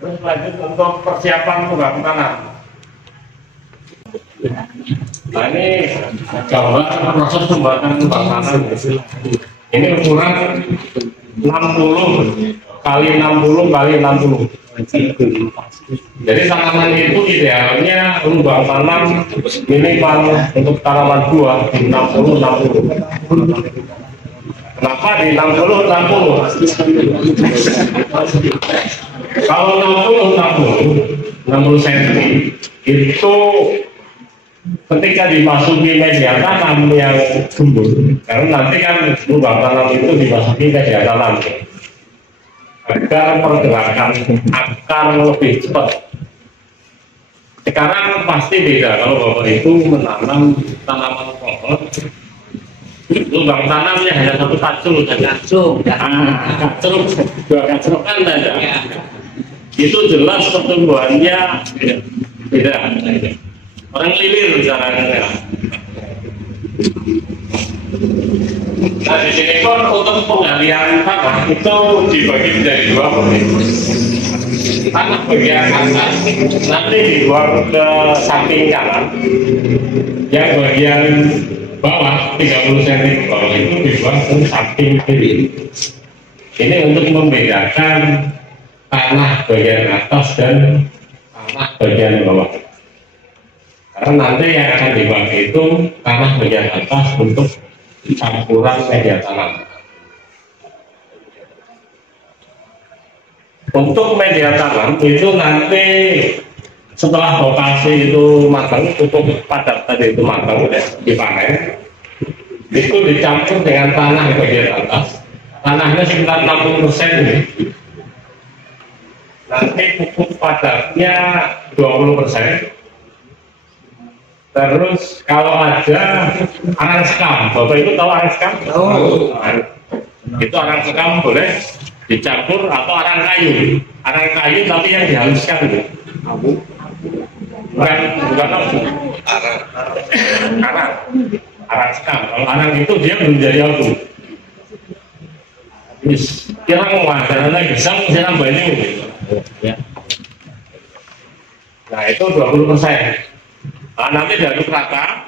Terus lanjut untuk persiapan lubang tanam. Nah ini gambar proses pembuatan lubang tanam. Ini ukuran 60 kali 60 kali 60. Jadi tanaman itu idealnya lubang tanam minimal untuk tanaman buah 60-60. Kenapa di 60-60? Kalau 60 cm itu ketika dimasuki media tanam yang gembur, karena nanti kan lubang tanam itu dimasuki media tanam agar pergerakan akar lebih cepat. Sekarang pasti beda kalau Bapak itu menanam tanaman pohon, lubang tanamnya hanya satu kacung saja. Kacung, dua kacung kan ada. Itu jelas pertumbuhannya beda. Orang lilir caranya. Nah di sini pun untuk penggalian tanah itu dibagi menjadi dua tanah bagian atas nanti dibuang ke samping kanan, yang bagian bawah 30 cm bawah itu dibuang ke samping kiri. Ini untuk membedakan tanah bagian atas dan tanah bagian bawah. Karena nanti yang akan dibagi itu tanah bagian atas untuk campuran media tanam. Untuk media tanam itu nanti setelah lokasi itu matang, cukup padat tadi itu matang udah dipanen, itu dicampur dengan tanah di bagian atas. Tanahnya sekitar 60% ini. Nanti pupuk padatnya 20%. Terus kalau ada arang sekam, Bapak itu tahu arang sekam? Itu arang sekam boleh dicampur atau arang kayu. Arang kayu tapi yang dihaluskan itu. Bukan abu. Arang sekam. Kalau arang itu dia belum jadi abu. Kira wadah lagi bisa nambahin gitu. Nah itu 20%. Nah, nanti diaduk rata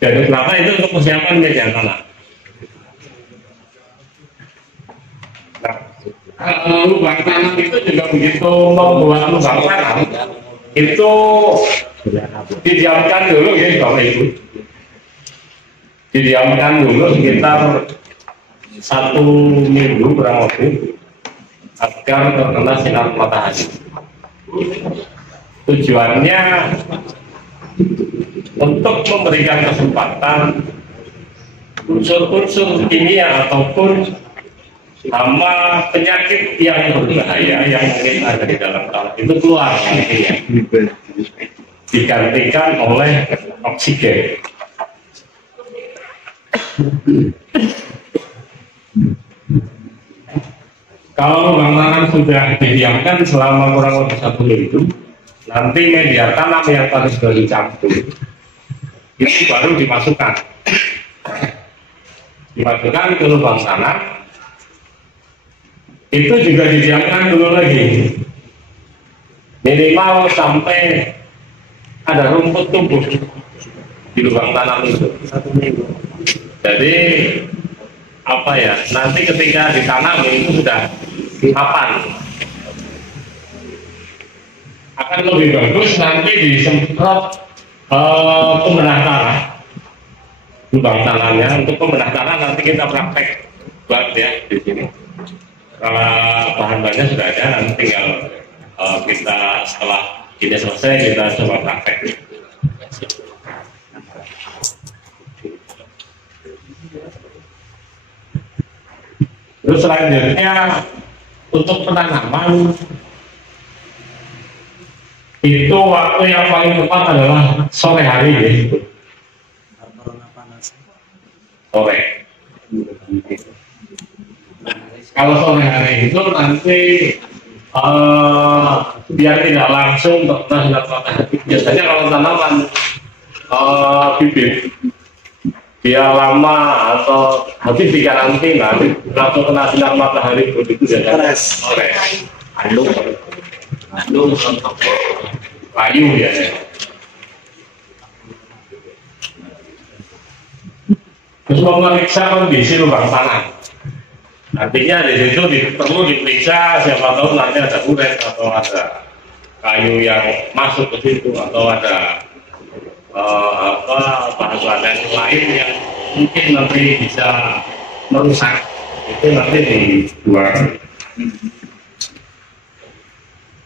itu untuk persiapan media tanam. Nah, lubang tanam itu juga begitu membuat lubang tanam itu didiamkan dulu ya Bapak Ibu. Didiamkan dulu sekitar 1 minggu kurang lebih agar terkena sinar matahari. Tujuannya untuk memberikan kesempatan unsur-unsur kimia ataupun hama penyakit yang berbahaya yang mungkin ada di dalam tanah itu keluar nantinya, digantikan oleh oksigen. Kalau lubang tanam sudah didiamkan selama kurang lebih 1 minggu, nanti media tanam yang tadi sudah dicampur itu baru dimasukkan ke lubang tanam. Itu juga didiamkan dulu lagi minimal sampai ada rumput tumbuh di lubang tanam itu 1 minggu. Jadi apa ya, nanti ketika ditanam itu sudah mapan, akan lebih bagus nanti disemprot pembedah tanah, lubang tanamnya. Untuk pembedah tanah nanti kita praktek buat ya di sini. Kalau bahan-bahannya sudah ada, nanti tinggal kita setelah ini selesai kita coba praktek. Terus selanjutnya untuk penanaman itu waktu yang paling tepat adalah sore hari ya. Sore. Kalau sore hari itu nanti biar tidak langsung terkena sinar matahari. Biasanya kalau tanaman bibit dia lama atau habis dikarantina langsung kena sinar matahari begitu ya. Sore. kayu biasanya. Terus memeriksa kondisi lubang tanah. Artinya di situ perlu diperiksa, siapa tahu nanti ada uret atau ada kayu yang masuk ke situ atau ada bahan-bahan lain yang mungkin nanti bisa merusak. Itu nanti dibuang.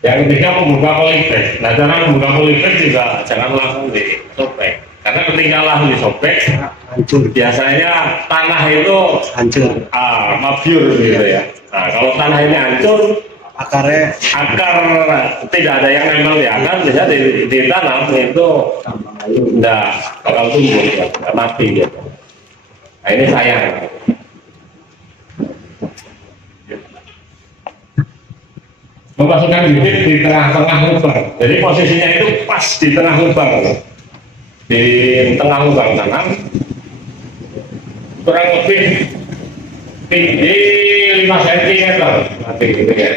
Yang ketiga membuka polybag. Nah, cara membuka polybag juga jangan langsung disobek. Karena ketika langsung disobek, biasanya tanah itu hancur, mabyur gitu ya. Nah, kalau tanah ini hancur, akar tidak ada yang nempel di akar, bisa ditanam itu tidak bakal tumbuh, ya, mati gitu. Nah, ini sayang. Memasukkan bibit di tengah-tengah lubang. Jadi posisinya itu pas di tengah lubang, di tengah lubang tanam, kurang lebih tinggi 5 cm nanti gitu ya,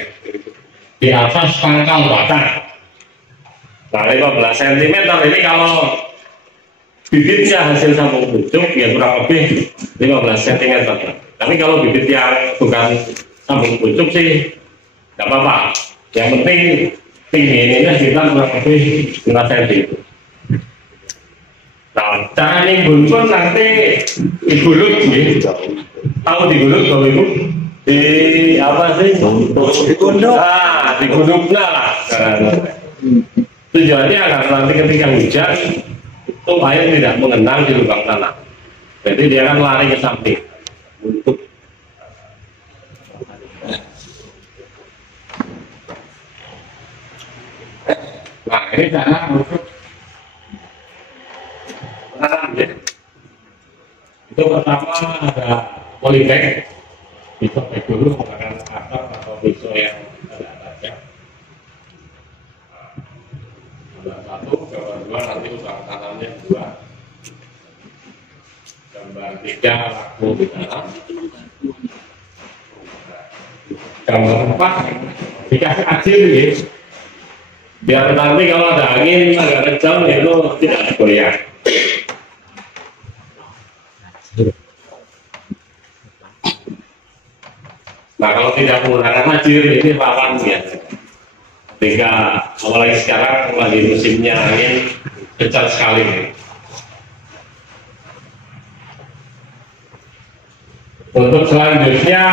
di atas pangkal batang. Nah, 15 cm ini kalau bibitnya hasil sambung pucuk ya kurang lebih 15 cm. Tapi kalau bibit yang bukan sambung pucuk sih nggak apa-apa. Yang penting tinggi ini kita kurang lebih 5 cm. Nah, cara nimbun pun nanti digulung, tahu digulung kalau ibu di apa sih? Digulung. Ah, digulung lah. Tujuannya agar nanti ketika hujan itu air tidak mengenang di lubang tanah. Jadi dia akan lari ke samping untuk nah ini cara untuk menanam ya. Itu pertama ada polybag, disobek dulu menggunakan akar atau pisau yang agak tajam. Gambar 1, gambar 2 nanti lubang tanamnya 2. Gambar 3 laku di dalam. Gambar 4 dikasih acil ya. Biar nanti kalau ada angin agak kencang itu tidak goyang. Nah, kalau tidak menggunakan majir ini rawan ya. Ketika apalagi sekarang lagi musimnya angin kencang sekali. Untuk selanjutnya,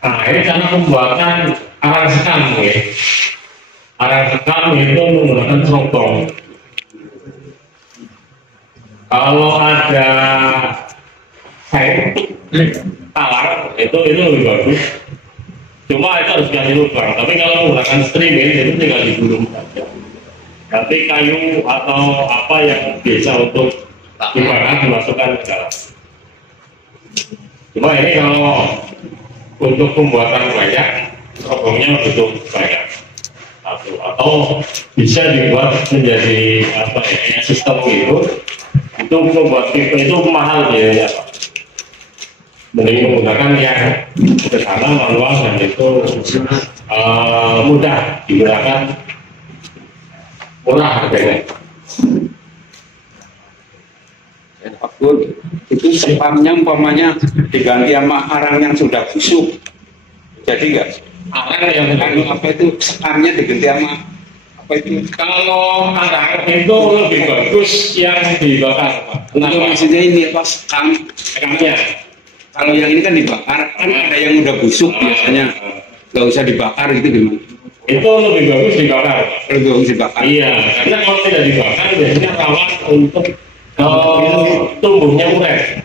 nah ini cara pembuatan arang sekam ya. Arang sekam itu menggunakan serobong. Kalau ada talar itu lebih bagus. Cuma itu harus ganti lubang. Tapi kalau menggunakan streaming itu tinggal digulung saja. Nanti kayu atau apa yang bisa untuk dibakar dimasukkan ke dalam. Cuma ini kalau untuk pembuatan banyak, serobongnya butuh banyak. Atau bisa dibuat menjadi apa ya, sistem itu membuat pipa itu mahal biayanya Pak. Mending menggunakan yang sederhana manual dan itu mudah digunakan, murah harganya. Pak Gun, itu sepamnya umpamanya diganti sama arang yang sudah busuk, jadi nggak? Arang yang apa itu sekamnya diganti sama apa itu? Kalau arang itu lebih bagus yang dibakar Pak. Kenapa? Maksudnya ini apa sekamnya? Kalau yang ini kan dibakar, kan ada yang udah busuk biasanya, nggak usah dibakar gitu gimana? Itu lebih bagus dibakar. Lebih bagus dibakar. Iya, karena kalau tidak dibakar biasanya rawan untuk tumbuhnya uret.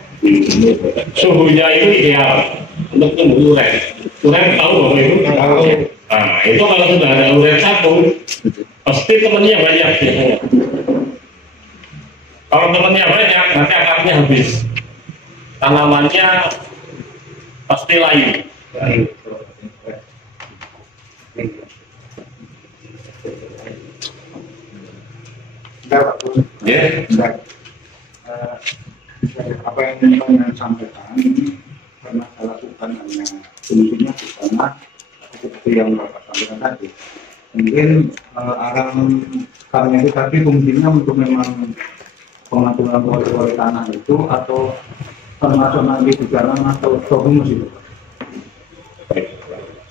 Suhunya itu ideal untuk tumbuh uret. Uret tahu bahwa itu? Tahu. Nah, itu kalau sudah ada uret satu, pasti temannya banyak biasanya. Kalau temannya banyak, nanti akarnya habis. Tanamannya pasti layu. Ya. Apa yang saya sampaikan ini pernah saya lakukan hanya fungsinya di sana seperti yang Bapak sampaikan tadi. Mungkin arang karena itu tadi fungsinya untuk memang pengaturan kualitas tanah itu atau termasuk nanti di dalam atau humus itu.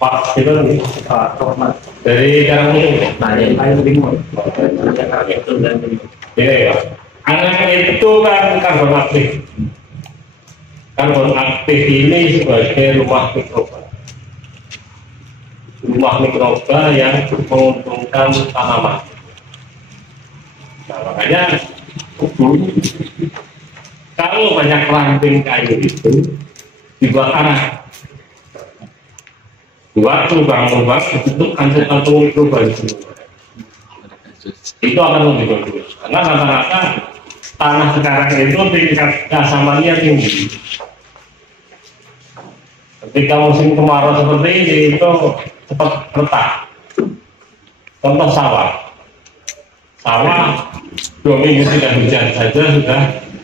Pak, itu Pak Thomas dari Karangmusung. Air Timur. Iya ya. Anak itu kan karbon aktif. Karbon aktif ini sebagai rumah mikroba. Rumah mikroba yang menguntungkan tanaman. Nah, makanya kalau banyak ranting kayu itu dibakar, buat lubang-lubang untuk kantung mikroba itu akan lebih bagus. Karena rata-rata tanah sekarang itu tingkat keasamannya tinggi. Ketika musim kemarau seperti ini itu cepat retak. Contoh sawah. Sawah 2 minggu tidak hujan saja sudah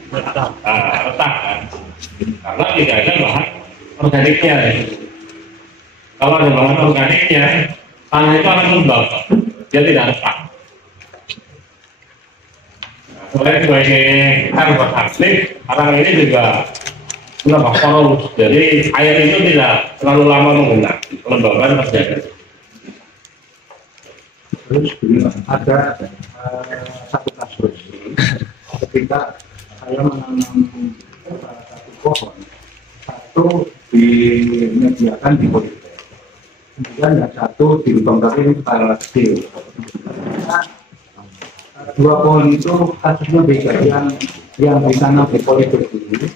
retak kan? Karena tidak ada bahan organiknya. Kalau ada bahan organiknya, tanah itu akan lembab, dia tidak retak. Selain sebagai karbon aktif, arang ini juga menambah porous, jadi air itu tidak terlalu lama mengendap, kelembaban terjaga. Terus ada satu kasus ketika saya menanam satu pohon, satu disediakan di politek, kemudian yang satu di lubang kering para kecil. Dua pohon itu kasusnya beda, yang ditanam di politek ini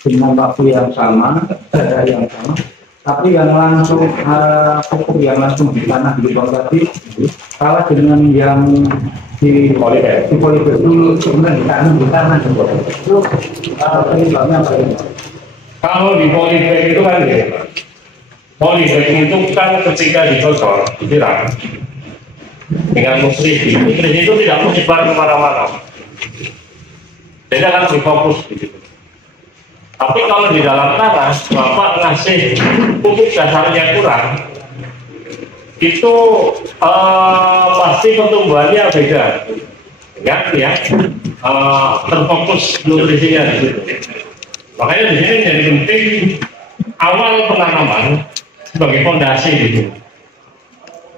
dengan waktu yang sama, yang sama, tapi yang langsung pupuk yang langsung ditanam di lubang tadi kalah dengan yang di politek dulu kemudian ditanam itu penyebabnya apa ini? Kalau di politek itu kan ya, politek itu kan ketika dicocok, disiram dengan nutrisi itu tidak menyebar kemana-mana, jadi akan lebih fokus gitu. Tapi kalau di dalam tanah, Bapak ngasih pupuk dasarnya kurang, itu pasti pertumbuhannya beda, ya, terfokus nutrisinya di situ. Makanya di sini jadi penting awal penanaman sebagai fondasi gitu.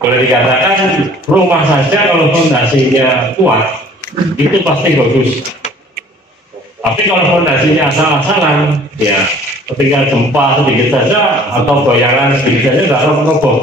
Boleh dikatakan rumah saja kalau fondasinya kuat itu pasti bagus. Tapi kalau fondasinya asal-asalan, ya ketika gempa sedikit saja atau goyangan sedikit saja nggak roboh.